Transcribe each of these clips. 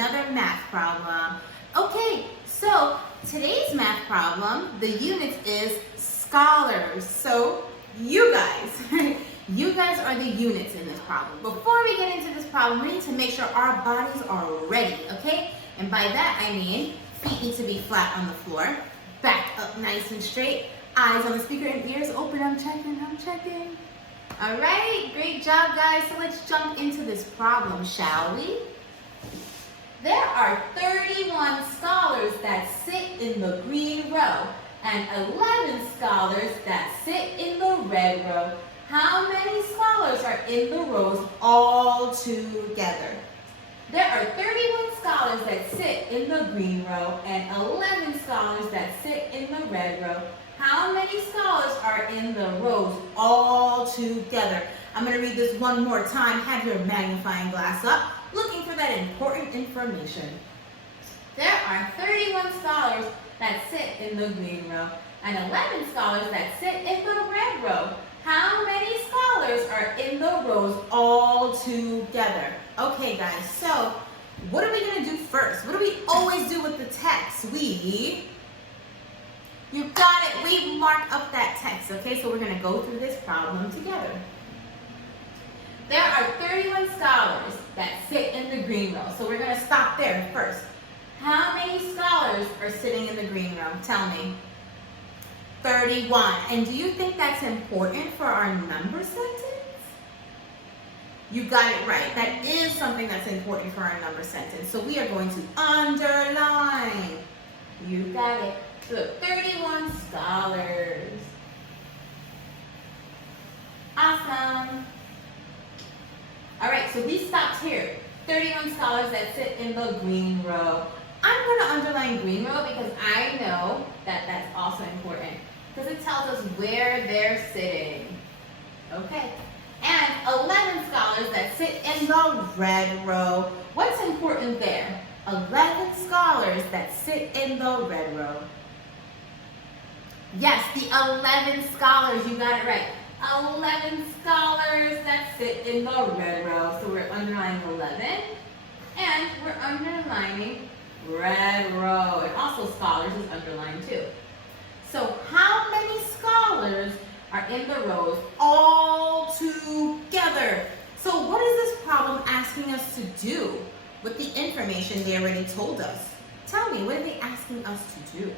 another math problem. Okay, so today's math problem, the unit is scholars. So you guys, you guys are the units in this problem. Before we get into this problem, we need to make sure our bodies are ready, okay? And by that I mean feet need to be flat on the floor, back up nice and straight, eyes on the speaker and ears open. I'm checking. All right, great job, guys. So let's jump into this problem, shall we? There are 31 scholars that sit in the green row and 11 scholars that sit in the red row. How many scholars are in the rows all together? There are 31 scholars that sit in the green row and 11 scholars that sit in the red row. How many scholars are in the rows all together? I'm going to read this one more time. Have your magnifying glass up, looking for that important information. There are 31 scholars that sit in the green row and 11 scholars that sit in the red row. How many scholars are in the rows all together? Okay, guys, so what are we going to do first? What do we always do with the text? You got it. We mark up that text, okay? So we're going to go through this problem together. There are 31 scholars that sit in the green row. So we're going to stop there first. How many scholars are sitting in the green row? Tell me. 31. And do you think that's important for our number sentence? You got it right. That is something that's important for our number sentence. So we are going to underline. You got it. Look, 31 scholars. Awesome. All right, so we stopped here. 31 scholars that sit in the green row. I'm going to underline green row because I know that that's also important because it tells us where they're sitting. Okay. And 11 scholars that sit in the red row. What's important there? 11 scholars that sit in the red row. Yes, the 11 scholars, you got it right. 11 scholars that sit in the red row. So we're underlining 11 and we're underlining red row. And also scholars is underlined too. So how many scholars are in the rows all together? So what is this problem asking us to do with the information they already told us? Tell me, what are they asking us to do?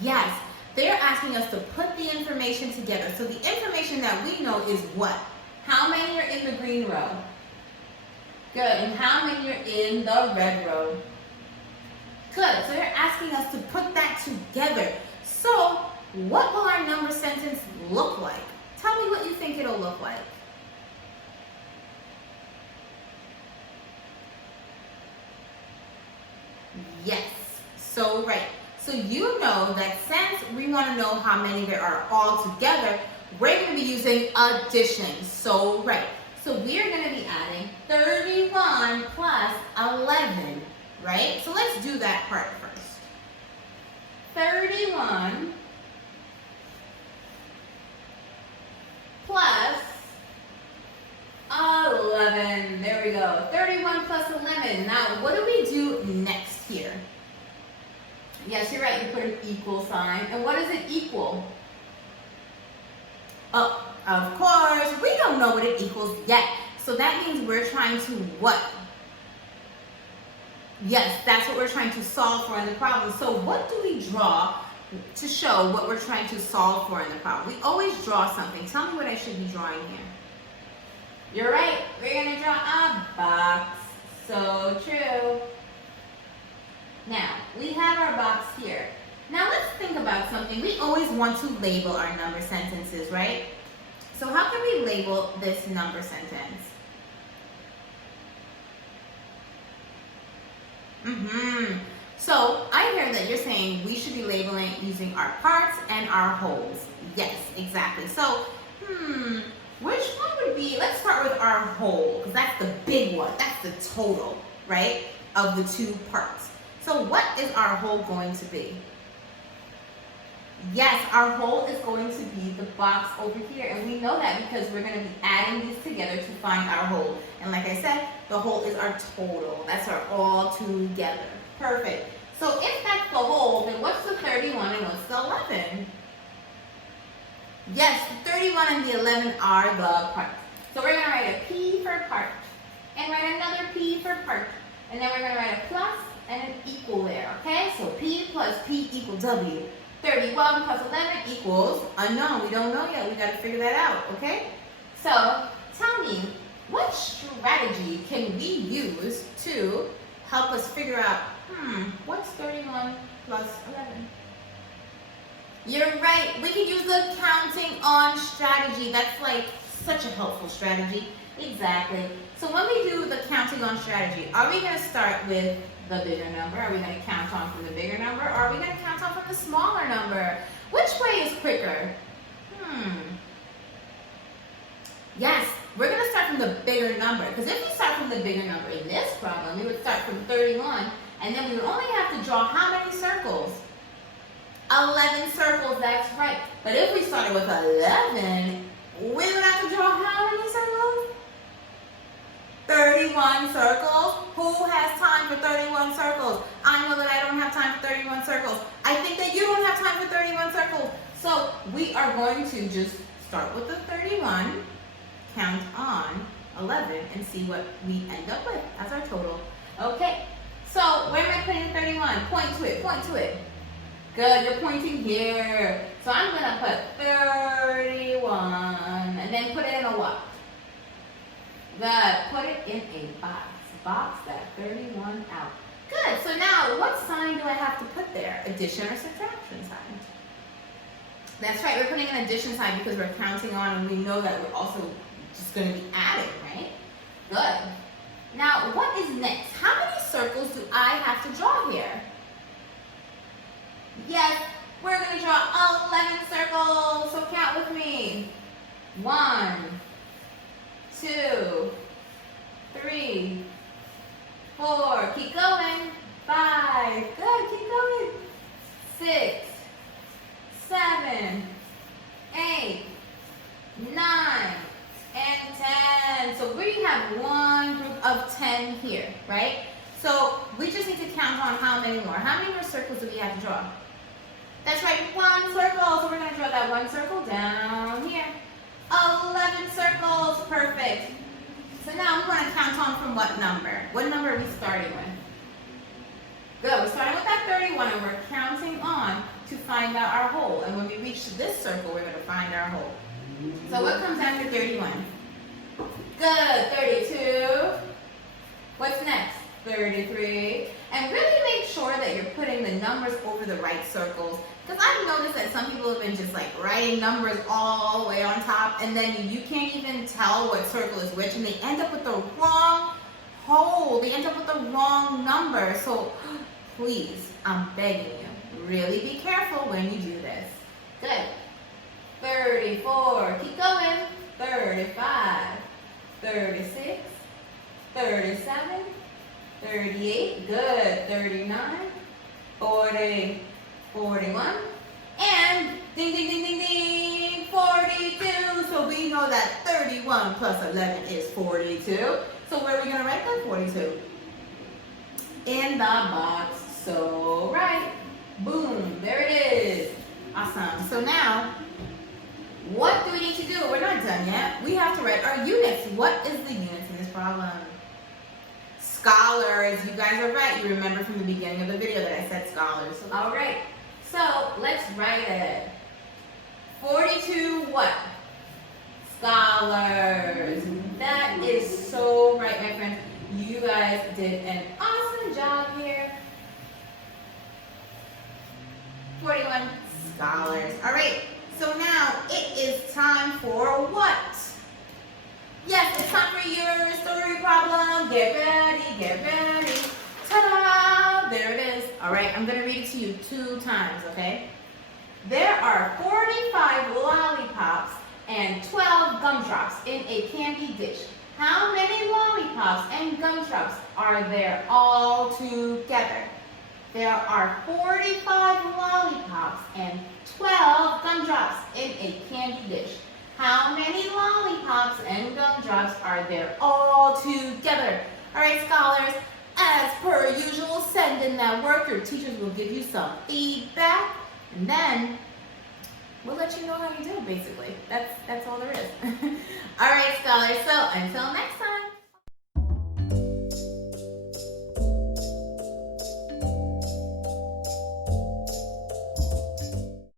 Yes, they're asking us to put the information together. So the information that we know is what? How many are in the green row? Good. And how many are in the red row? Good. So they're asking us to put that together. So what will our number sentence look like? Tell me what you think it'll look like. Yes. So right. So you know that since we want to know how many there are all together, we're going to be using addition. So right. So we're going to be adding 31 plus 11, right? So let's do that part first. 31 plus 11. There we go. 31 plus 11. Now, what do we do next here? Yes, you're right. You put an equal sign. And what does it equal? Oh, of course, we don't know what it equals yet. So that means we're trying to what? Yes, that's what we're trying to solve for in the problem. So what do we draw to show what we're trying to solve for in the problem? We always draw something. Tell me what I should be drawing here. You're right. We're going to draw a box. So true. Now, we have our box here. Now, let's think about something. We always want to label our number sentences, right? So how can we label this number sentence? So I hear that you're saying we should be labeling it using our parts and our wholes. Yes, exactly. So, which one would be, let's start with our whole, because that's the big one. That's the total, right, of the two parts. So what is our whole going to be? Yes, our whole is going to be the box over here. And we know that because we're going to be adding these together to find our whole. And like I said, the whole is our total. That's our all together. Perfect. So if that's the whole, then what's the 31 and what's the 11? Yes, the 31 and the 11 are the parts. So we're going to write a P for part. And write another P for part. And then we're going to write a plus and an equal there. Okay? So P plus P equals W. 31 plus 11 equals unknown. We don't know yet. We got to figure that out, okay? So tell me, what strategy can we use to help us figure out, what's 31 plus 11? You're right. We can use the counting on strategy. That's like such a helpful strategy. Exactly. So when we do the counting on strategy, are we going to start with the bigger number? Are we going to count on from the bigger number? Or are we going to count on from the smaller number? Which way is quicker? Yes, we're going to start from the bigger number. Because if we start from the bigger number in this problem, we would start from 31. And then we would only have to draw how many circles? 11 circles, that's right. But if we started with 11, we would have to draw how many circles? 31 circles. Who has time for 31 circles? I know that I don't have time for 31 circles. I think that you don't have time for 31 circles. So we are going to just start with the 31, count on 11, and see what we end up with as our total. Okay, so where am I putting 31? Point to it, point to it. Good, you're pointing here. So I'm going to put 31, and then put it in a what? Good. Put it in a box. Box that 31 out. Good. So now, what sign do I have to put there? Addition or subtraction sign? That's right. We're putting an addition sign because we're counting on, and we know that we're also just going to be adding, right? Good. Now, what is next? How many circles do I have to draw here? Yes, we're going to draw 11 circles. So count with me. 1, 2, 3, 4, keep going. 5, good, keep going. 6, 7, 8, 9, and 10. So we have one group of 10 here, right? So we just need to count on how many more. How many more circles do we have to draw? That's right, one circle. So we're going to draw that one circle down here. 11 circles, perfect. So now I'm going to count on from what number? What number are we starting with? Good, we're starting with that 31 and we're counting on to find out our whole. And when we reach this circle, we're going to find our whole. So what comes after 31? Good, 32. What's next? 33. And really make sure that you're putting the numbers over the right circles. Because I've noticed that some people have been just like writing numbers all the way on top, and then you can't even tell what circle is which, and they end up with the wrong whole. They end up with the wrong number. So please, I'm begging you, really be careful when you do this. Good. 34. Keep going. 35. 36. 37. 38. Good. 39. 40. 41, and ding, ding, ding, ding, ding, 42. So we know that 31 plus 11 is 42. So where are we going to write that 42? In the box. So right. Boom. There it is. Awesome. So now, what do we need to do? We're not done yet. We have to write our units. What is the units in this problem? Scholars. You guys are right. You remember from the beginning of the video that I said scholars. All right. So let's write it. 42 what? Scholars. That is so right, my friend. You guys did an awesome job here. 41 scholars. All right. So now it is time for what? Yes, it's time for your story problem. Get ready, get ready. Ta-da! There it is. All right, I'm going to read it to you 2 times, okay? There are 45 lollipops and 12 gumdrops in a candy dish. How many lollipops and gumdrops are there all together? There are 45 lollipops and 12 gumdrops in a candy dish. How many lollipops and gumdrops are there all together? All right, scholars, as per usual, send in that work. Your teachers will give you some feedback, and then we'll let you know how you do, basically. That's all there is. All right, scholars, so until